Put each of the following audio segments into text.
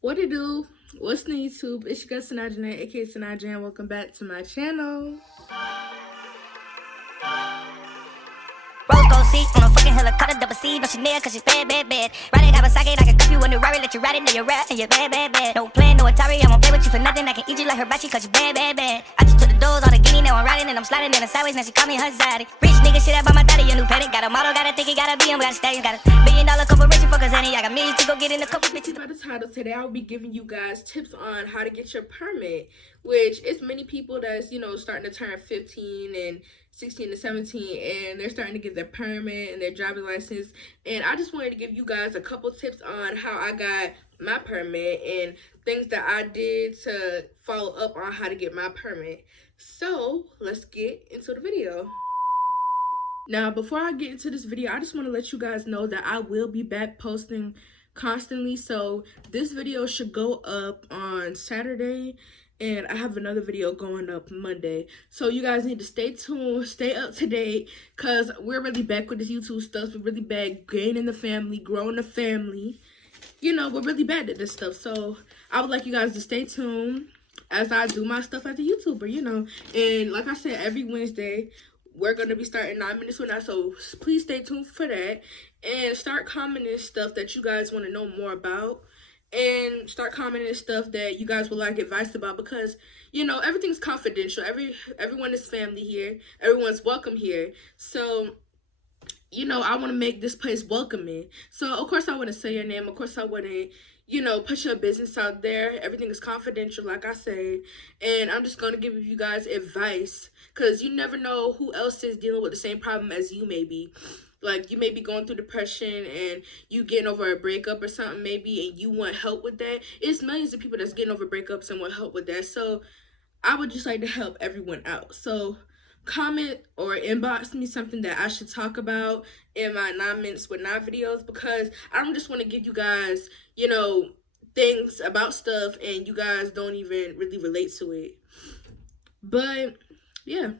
What it do? What's new YouTube? It's your girl Sanaa aka Sanaa. Welcome back to my channel. Rose gold seat on a fucking helicopter, double C, but she near cause she's bad, bad, bad. Riding Kawasaki, I can cup you in the Rari, let you ride it, now you're rap, and you're bad, bad, bad. No plan, no Atari, I won't play with you for nothing, I can eat you like hibachi cause you bad, bad, bad. I just took the doors on the guinea, now I'm riding and I'm sliding in the sideways, now she call me her zaddy. Rich nigga shit up on my daddy, a new petty, got a model, gotta think he gotta be him, got a stallion, got $1 billion corporation for Kazani, I got millions to go get in a couple bitches. By the title today, I'll be giving you guys tips on how to get your permit, which is many people that's, starting to turn 15 and 16 to 17 and they're starting to get their permit and their driver's license. And I just wanted to give you guys a couple tips on how I got my permit and things that I did to follow up on how to get my permit. So let's get into the video. Now, before I get into this video, I just want to let you guys know that I will be back posting constantly. So this video should go up on Saturday, and I have another video going up Monday. So you guys need to stay tuned, stay up to date, because we're really back with this YouTube stuff. We're really back gaining the family, growing the family. We're really bad at this stuff. So I would like you guys to stay tuned as I do my stuff as a YouTuber, And like I said, every Wednesday, we're going to be starting 9 minutes from now, so please stay tuned for that. And start commenting stuff that you guys want to know more about. And start commenting stuff that you guys would like advice about, because, everything's confidential. Everyone is family here. Everyone's welcome here. So, I want to make this place welcoming. So, of course, I want to say your name. Of course, I want to, put your business out there. Everything is confidential, like I said. And I'm just going to give you guys advice, because you never know who else is dealing with the same problem as you may be. Like, you may be going through depression and you getting over a breakup or something maybe, and you want help with that. It's millions of people that's getting over breakups and want help with that. So I would just like to help everyone out. So comment or inbox me something that I should talk about in my 9 minutes with 9 videos, because I don't just want to give you guys, things about stuff and you guys don't even really relate to it. But yeah.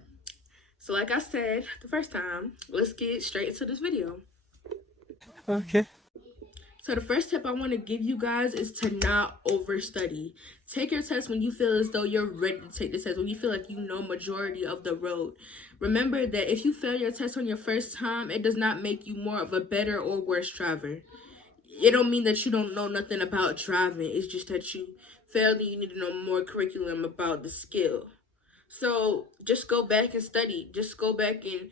So like I said the first time, let's get straight into this video. Okay. So the first tip I want to give you guys is to not overstudy. Take your test when you feel as though you're ready to take the test, when you feel like you know majority of the road. Remember that if you fail your test on your first time, it does not make you more of a better or worse driver. It don't mean that you don't know nothing about driving. It's just that you failed and you need to know more curriculum about the skill. So just go back and study. Just go back and,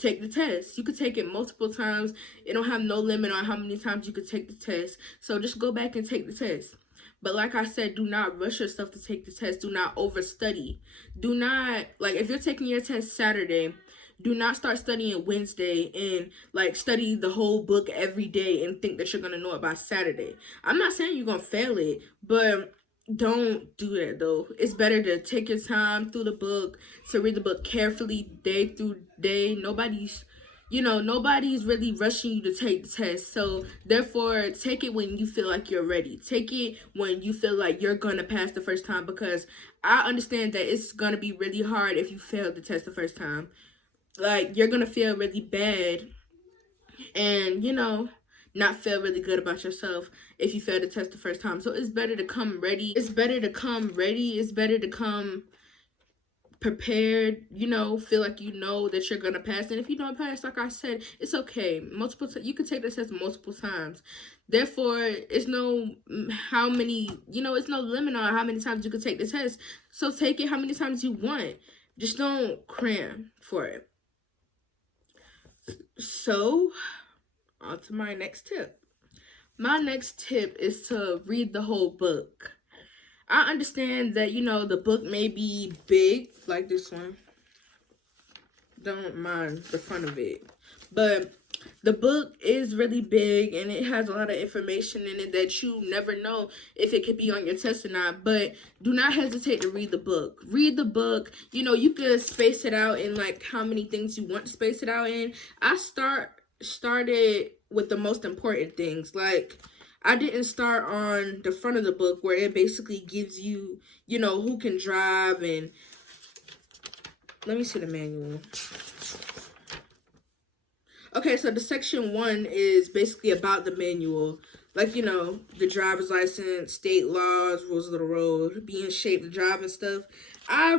take the test. You could take it multiple times. It don't have no limit on how many times you could take the test. So just go back and take the test. But like I said, do not rush yourself to take the test. Do not overstudy. Do not, like, if you're taking your test Saturday, do not start studying Wednesday and, like, study the whole book every day and think that you're going to know it by Saturday. I'm not saying you're going to fail it, but don't do that though. It's better to take your time through the book, to read the book carefully day through day. Nobody's really rushing you to take the test. So therefore, take it when you feel like you're ready. Take it when you feel like you're gonna pass the first time, because I understand that it's gonna be really hard if you fail the test the first time. Like, you're gonna feel really bad and not feel really good about yourself if you fail the test the first time. So it's better to come ready. It's better to come ready. It's better to come prepared, feel like you know that you're gonna pass. And if you don't pass, like I said, it's okay. You can take the test multiple times. Therefore, it's no it's no limit on how many times you can take the test. So take it how many times you want. Just don't cram for it. So on to my next tip. My next tip is to read the whole book. I understand that, the book may be big, like this one. Don't mind the front of it. But the book is really big and it has a lot of information in it that you never know if it could be on your test or not. But do not hesitate to read the book. Read the book. You could space it out in like how many things you want to space it out in. I started with the most important things. Like, I didn't start on the front of the book where it basically gives you, who can drive. And let me see the manual. Okay, so the section 1 is basically about the manual. like, you know, the driver's license, state laws, rules of the road, being shaped to drive and stuff. I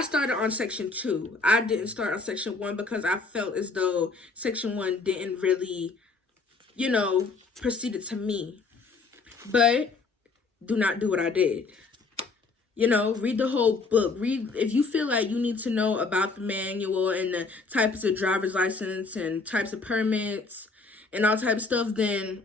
started on section 2. I didn't start on section 1 because I felt as though section 1 didn't really, you know, proceed it to me. But do not do what I did. You know, read the whole book. Read, if you feel like you need to know about the manual and the types of driver's license and types of permits and all type of stuff, then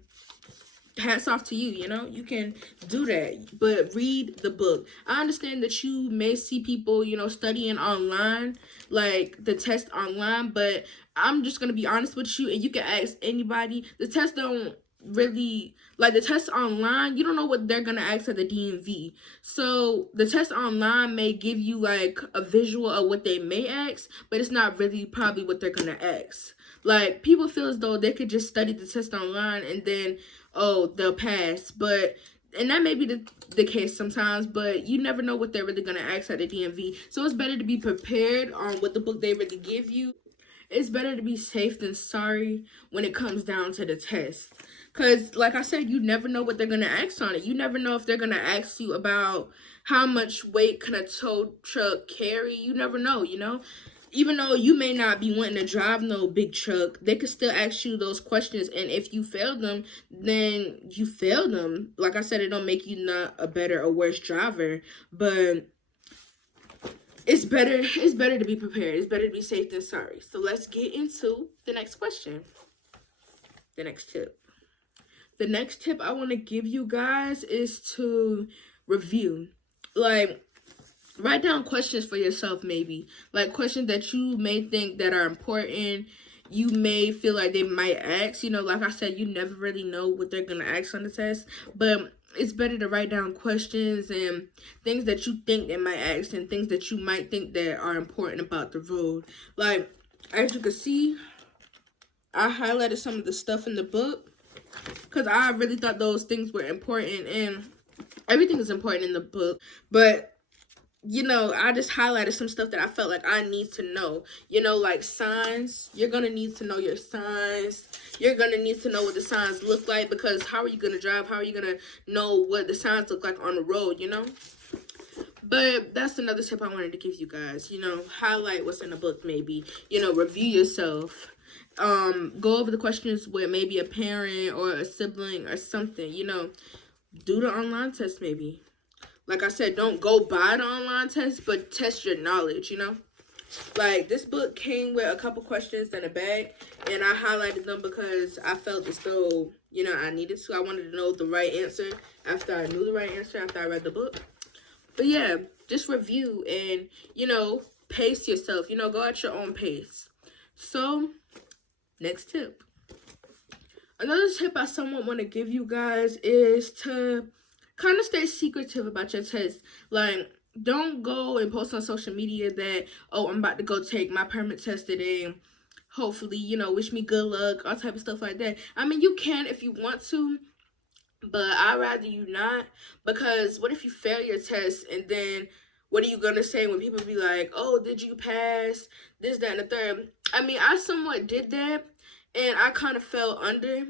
hats off to you. You know, you can do that, but read the book. I understand that you may see people, you know, studying online, like the test online, but I'm just gonna be honest with you, and you can ask anybody. The test don't really, like, the test online, you don't know what they're gonna ask at the DMV. So the test online may give you like a visual of what they may ask, but it's not really probably what they're gonna ask. Like, people feel as though they could just study the test online and then, oh, they'll pass. But, and that may be the case sometimes, but you never know what they're really gonna ask at the DMV. So it's better to be prepared on what the book they really give you. It's better to be safe than sorry when it comes down to the test. Because, like I said, you never know what they're going to ask on it. You never know if they're going to ask you about how much weight can a tow truck carry. You never know, you know. Even though you may not be wanting to drive no big truck, they could still ask you those questions. And if you fail them, then you failed them. Like I said, it don't make you not a better or worse driver. But it's better to be prepared. It's better to be safe than sorry. So let's get into the next question. The next tip. The next tip I want to give you guys is to review. Like, write down questions for yourself, maybe. Like, questions that you may think that are important. You may feel like they might ask. You know, like I said, you never really know what they're going to ask on the test. But it's better to write down questions and things that you think they might ask and things that you might think that are important about the road. Like, as you can see, I highlighted some of the stuff in the book because I really thought those things were important, and everything is important in the book. But, you know, I just highlighted some stuff that I felt like I need to know. You know, like signs. You're going to need to know your signs. You're going to need to know what the signs look like, because how are you going to drive? How are you going to know what the signs look like on the road, you know? But that's another tip I wanted to give you guys. You know, highlight what's in the book maybe. You know, review yourself. Go over the questions with maybe a parent or a sibling or something. You know, do the online test maybe. Like I said, don't go buy the online test, but test your knowledge, you know? Like, this book came with a couple questions in a bag, and I highlighted them because I felt as though, you know, I needed to. I wanted to know the right answer after I knew the right answer, after I read the book. But yeah, just review and, you know, pace yourself. You know, go at your own pace. So, next tip. Another tip I somewhat want to give you guys is to kind of stay secretive about your test. Like, don't go and post on social media that, oh, I'm about to go take my permit test today. Hopefully, you know, wish me good luck, all type of stuff like that. I mean, you can if you want to, but I'd rather you not, because what if you fail your test, and then what are you going to say when people be like, oh, did you pass, this, that, and the third? I mean, I somewhat did that, and I kind of fell under,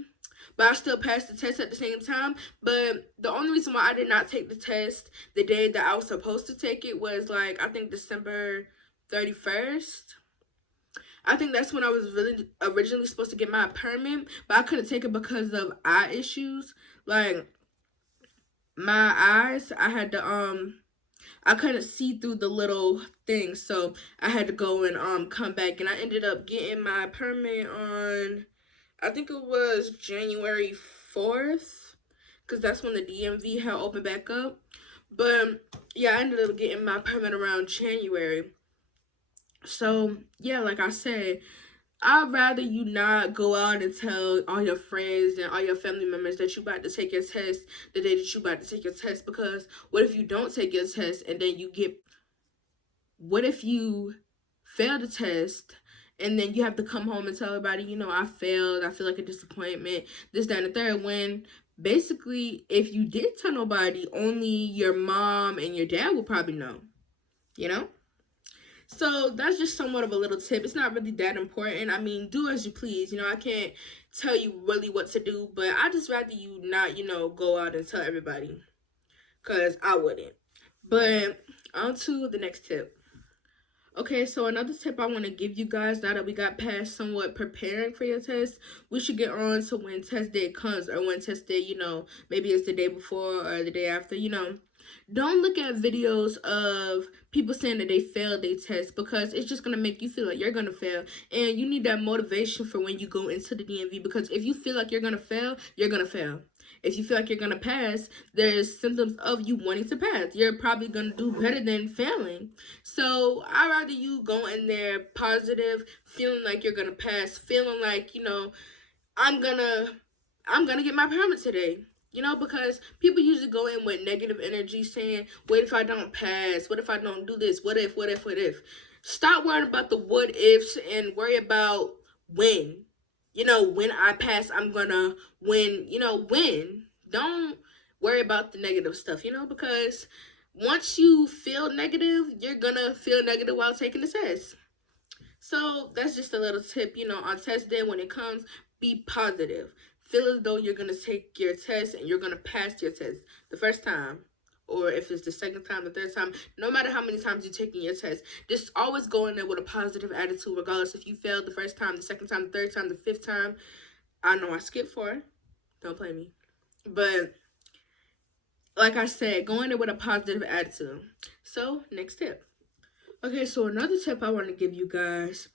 but I still passed the test at the same time. But the only reason why I did not take the test the day that I was supposed to take it was, like, I think December 31st. I think that's when I was really originally supposed to get my permit, but I couldn't take it because of eye issues. Like, my eyes, I had to, I couldn't see through the little thing, so I had to go and come back, and I ended up getting my permit on, I think it was January 4th, because that's when the DMV had opened back up. But yeah, I ended up getting my permit around January. So yeah, like I said, I'd rather you not go out and tell all your friends and all your family members that you about to take your test the day that you about to take your test, because what if you don't take your test and then what if you fail the test and then you have to come home and tell everybody, you know, I failed, I feel like a disappointment, this, that, and the third, when basically if you did tell nobody, only your mom and your dad will probably know, you know? So that's just somewhat of a little tip. It's not really that important. I mean, do as you please. You know, I can't tell you really what to do, but I just rather you not, go out and tell everybody, because I wouldn't. But on to the next tip. Okay, so another tip I want to give you guys, now that we got past somewhat preparing for your test, we should get on to when test day comes, or when test day, maybe it's the day before or the day after, Don't look at videos of people saying that they failed their test, because it's just going to make you feel like you're going to fail. And you need that motivation for when you go into the DMV, because if you feel like you're going to fail, you're going to fail. If you feel like you're going to pass, there's symptoms of you wanting to pass. You're probably going to do better than failing. So I'd rather you go in there positive, feeling like you're going to pass, feeling like, I'm going to get my permit today. Because people usually go in with negative energy saying, what if I don't pass? What if I don't do this? What if? Stop worrying about the what ifs and worry about when. When I pass, I'm gonna win. Win. Don't worry about the negative stuff, because once you feel negative, you're gonna feel negative while taking the test. So that's just a little tip, on test day when it comes, be positive. Feel as though you're gonna take your test and you're gonna pass your test the first time. Or if it's the second time, the third time, no matter how many times you're taking your test, just always go in there with a positive attitude, regardless if you failed the first time, the second time, the third time, the fifth time. I know I skipped 4. Don't play me. But, like I said, go in there with a positive attitude. So, next tip. Okay, so another tip I want to give you guys,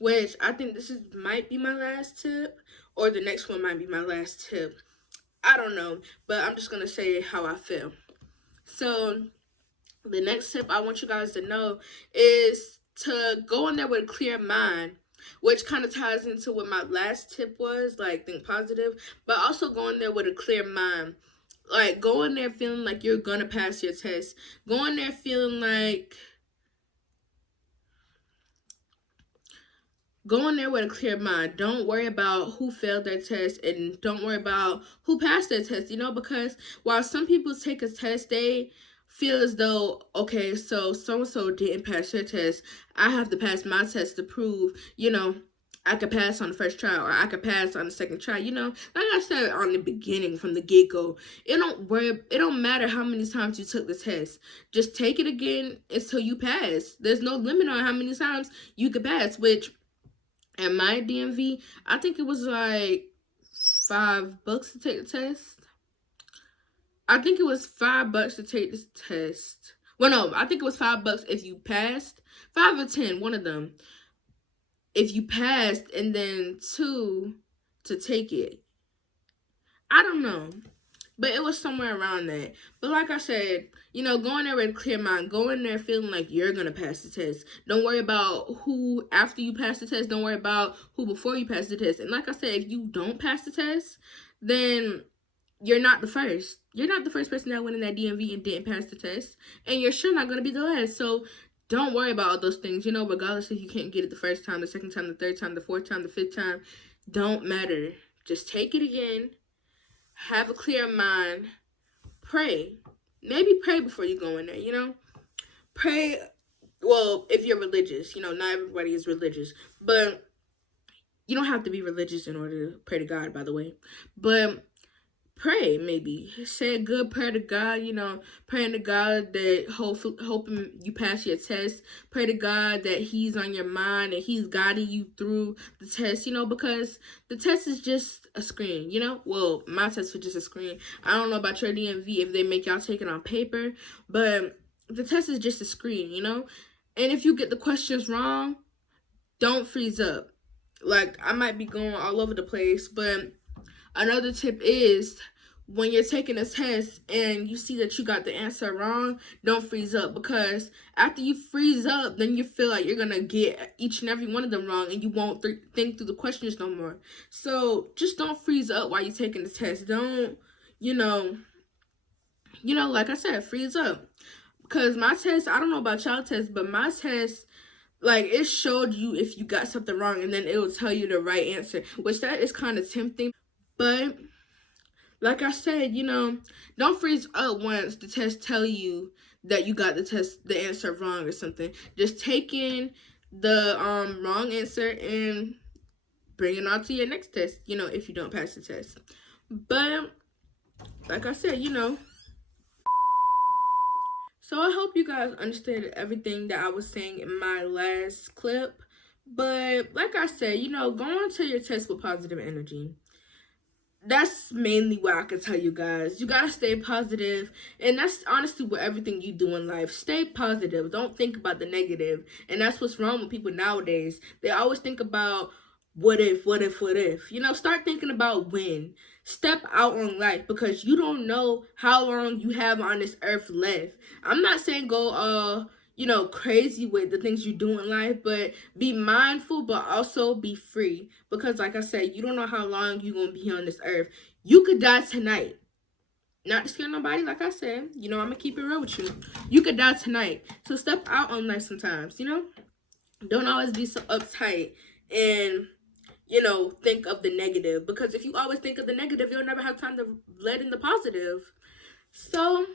which I think might be my last tip, or the next one might be my last tip. I don't know, but I'm just going to say how I feel. So, the next tip I want you guys to know is to go in there with a clear mind, which kind of ties into what my last tip was, like think positive, but also go in there with a clear mind. Like, go in there feeling like you're going to pass your test. Go in there feeling like... Go in there with a clear mind. Don't worry about who failed their test, and don't worry about who passed their test, because while some people take a test, they feel as though, okay, so so-and-so didn't pass their test. I have to pass my test to prove, I could pass on the first try, or I could pass on the second try. Like I said on the beginning, from the get-go, it don't matter how many times you took the test. Just take it again until you pass. There's no limit on how many times you could pass, which... at my DMV, I think it was like $5 to take the test. I think it was $5 to take this test. Well, no, I think it was $5 if you passed. 5 or 10, one of them. If you passed, and then 2 to take it. I don't know. But it was somewhere around that. But like I said, go in there with a clear mind. Go in there feeling like you're going to pass the test. Don't worry about who after you pass the test. Don't worry about who before you pass the test. And like I said, if you don't pass the test, then you're not the first. You're not the first person that went in that DMV and didn't pass the test. And you're sure not going to be the last. So don't worry about all those things. Regardless if you can't get it the first time, the second time, the third time, the fourth time, the fifth time. Don't matter. Just take it again. Have a clear mind. Pray. Maybe pray before you go in there, Pray. Well, if you're religious, not everybody is religious. But you don't have to be religious in order to pray to God, by the way. But pray, maybe. Say a good prayer to God, praying to God that hoping you pass your test. Pray to God that He's on your mind and He's guiding you through the test, because the test is just a screen, Well, my test was just a screen. I don't know about your DMV if they make y'all take it on paper, but the test is just a screen, And if you get the questions wrong, don't freeze up. Like, I might be going all over the place, but another tip is, when you're taking a test and you see that you got the answer wrong, don't freeze up, because after you freeze up, then you feel like you're going to get each and every one of them wrong, and you won't think through the questions no more. So just don't freeze up while you're taking the test. Don't, like I said, freeze up. Because my test, I don't know about y'all tests, but my test, like, it showed you if you got something wrong, and then it will tell you the right answer, which that is kind of tempting. But like I said, don't freeze up once the test tell you that you got the answer wrong or something. Just take in the wrong answer and bring it on to your next test, if you don't pass the test. But like I said, so I hope you guys understood everything that I was saying in my last clip. But like I said, go on to your test with positive energy. That's mainly what I can tell you guys. You gotta stay positive, and that's honestly with everything you do in life. Stay positive. Don't think about the negative. And that's what's wrong with people nowadays. They always think about what if. Start thinking about when. Step out on life, because you don't know how long you have on this earth left. I'm not saying go crazy with the things you do in life, but be mindful, but also be free. Because like I said, you don't know how long you're going to be on this earth. You could die tonight. Not to scare nobody, like I said. I'm going to keep it real with you. You could die tonight. So step out on life sometimes, Don't always be so uptight and, think of the negative. Because if you always think of the negative, you'll never have time to let in the positive. So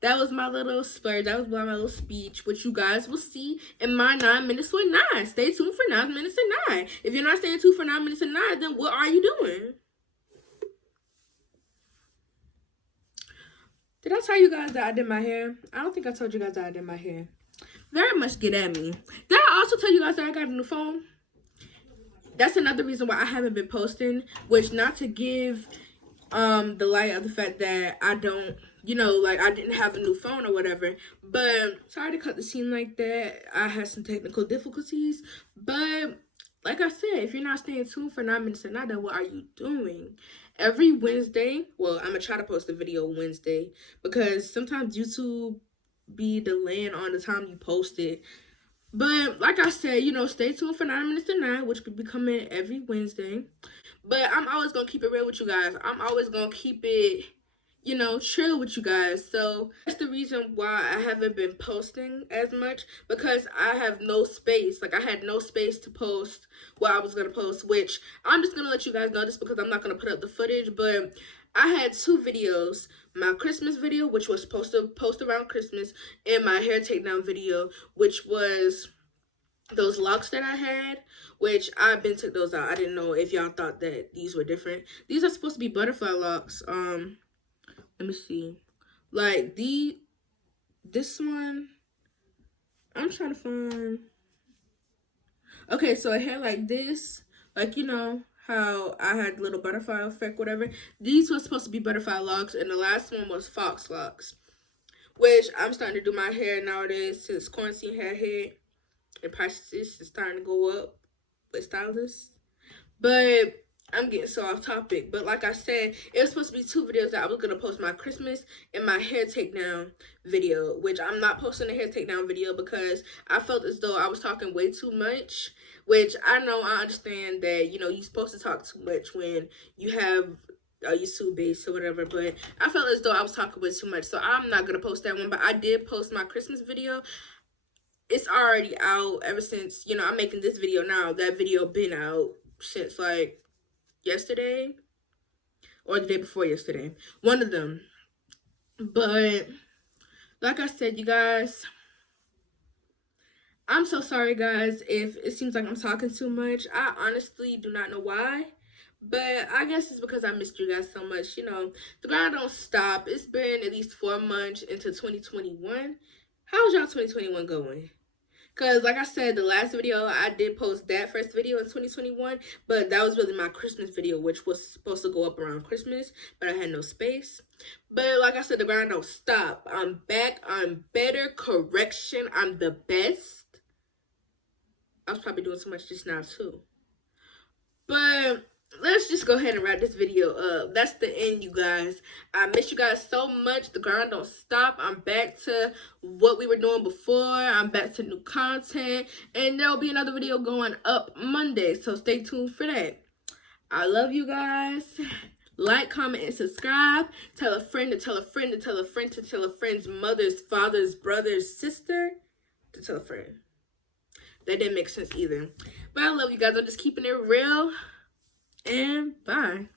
that was my little splurge. That was my little speech, which you guys will see in my 9 minutes with 9. Stay tuned for 9 minutes and 9. If you're not staying tuned for 9 minutes and 9, then what are you doing? Did I tell you guys that I did my hair? I don't think I told you guys that I did my hair. Very much get at me. Did I also tell you guys that I got a new phone? That's another reason why I haven't been posting, which not to give the light of the fact that I don't, I didn't have a new phone or whatever. But sorry to cut the scene like that. I had some technical difficulties. But like I said, if you're not staying tuned for 9 minutes and 9, then what are you doing? Every Wednesday, well, I'm going to try to post a video Wednesday, because sometimes YouTube be delaying on the time you post it. But like I said, stay tuned for 9 minutes to 9, which could be coming every Wednesday. But I'm always going to keep it real with you guys. I'm always going to keep it, chill with you guys. So that's the reason why I haven't been posting as much, because I have no space. Like, I had no space to post what I was going to post, which I'm just going to let you guys know this, because I'm not going to put up the footage. But I had 2 videos. My Christmas video, which was supposed to post around Christmas, and my hair takedown video, which was those locks that I had, which I've been took those out. I didn't know if y'all thought that these were different. These are supposed to be butterfly locks. Let me see. Like this one, I'm trying to find. Okay, so a hair like this, like how I had little butterfly effect, whatever. These were supposed to be butterfly locks, and the last one was fox locks, which I'm starting to do my hair nowadays since quarantine had hit and prices is starting to go up with stylists. But I'm getting so off topic. But like I said, it was supposed to be 2 videos that I was going to post, my Christmas and my hair takedown video, which I'm not posting the hair takedown video because I felt as though I was talking way too much, which I understand that, you're supposed to talk too much when you have a YouTube base or whatever, but I felt as though I was talking way too much, so I'm not going to post that one. But I did post my Christmas video. It's already out ever since, I'm making this video now. That video been out since like yesterday or the day before yesterday, one of them. But like I said, you guys, I'm so sorry guys if it seems like I'm talking too much. I honestly do not know why, but I guess it's because I missed you guys so much. The grind don't stop. It's been at least 4 months into 2021. How's y'all 2021 going? Because like I said, the last video, I did post that first video in 2021, but that was really my Christmas video, which was supposed to go up around Christmas, but I had no space. But like I said, the grind don't stop. I'm back. I'm better. Correction. I'm the best. I was probably doing too much just now too. But let's just go ahead and wrap this video up. That's the end, you guys. I miss you guys so much. The grind don't stop. I'm back to what we were doing before. I'm back to new content. And there'll be another video going up Monday. So stay tuned for that. I love you guys. Like, comment, and subscribe. Tell a friend to tell a friend to tell a friend to tell a friend's mother's, father's, brother's, sister to tell a friend. That didn't make sense either. But I love you guys. I'm just keeping it real. And bye.